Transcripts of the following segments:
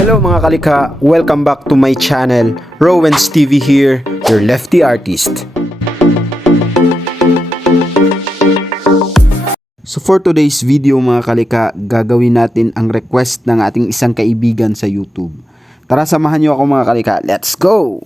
Hello mga kalikha, welcome back to my channel. Roence TV here, your lefty artist. So for today's video mga kalikha, gagawin natin ang request ng ating isang kaibigan sa YouTube. Tara samahan niyo ako mga kalikha, let's go!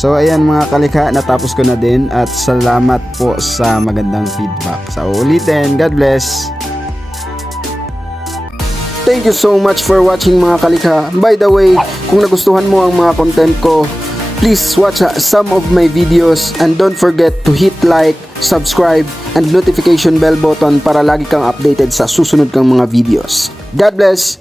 So ayan mga kalikha, natapos ko na din at salamat po sa magandang feedback. Sa ulitin, God bless! Thank you so much for watching mga kalikha. By the way, kung nagustuhan mo ang mga content ko, please watch some of my videos and don't forget to hit like, subscribe, and notification bell button para lagi kang updated sa susunod kang mga videos. God bless!